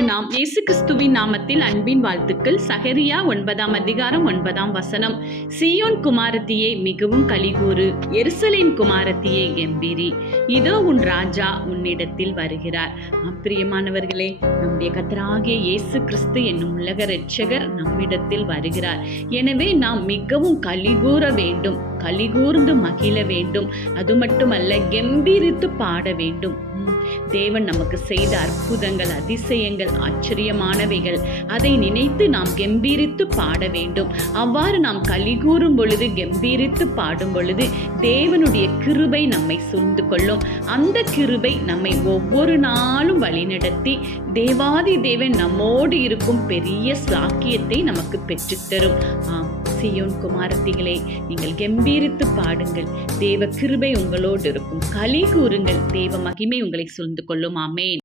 இப்பொழுது நாம் இயேசு கிறிஸ்துவின் நாமத்தில் அன்பின் வாழ்த்துக்கள். சகரியா 9 அதிகாரம் 9 சீயோன் குமாரத்தியே மிகவும் கலிகூறு, எருசலேம் குமாரத்தியே கெம்பீரி, இதோ உன் ராஜா உன்னிடத்தில் வருகிறார். பிரியமானவர்களே, நம்முடைய கர்த்தராகிய இயேசு கிறிஸ்து என்னும் உலக இரட்சகர் நம்மிடத்தில் வருகிறார். எனவே நாம் மிகவும் கலிகூற வேண்டும், கலிகூர்ந்து மகிழ வேண்டும். அது மட்டுமல்ல, கெம்பீரித்து பாட வேண்டும். தேவன் நமக்கு செய்த அற்புதங்கள், அதிசயங்கள், ஆச்சரியமானவைகள், அதை நினைத்து நாம் கெம்பீரித்து பாட வேண்டும். அவ்வாறு நாம் கலிகூறும் பொழுது, கெம்பீரித்து பாடும் பொழுது தேவனுடைய கிருபை நம்மை சூழ்ந்து கொள்ளும். அந்த கிருபை நம்மை ஒவ்வொரு நாளும் வழிநடத்தி தேவாதி தேவன் நம்மோடு இருக்கும் பெரிய ஸ்லாக்கியத்தை நமக்கு பெற்றுத்தரும். சீயோன் குமாரத்திகளே, நீங்கள் கெம்பீரித்து பாடுங்கள். தேவ கிருபை உங்களோடு இருக்கும். களி கூறுங்கள். தேவ மகிமை உங்களை சூழ்ந்து கொள்ளும். ஆமென்.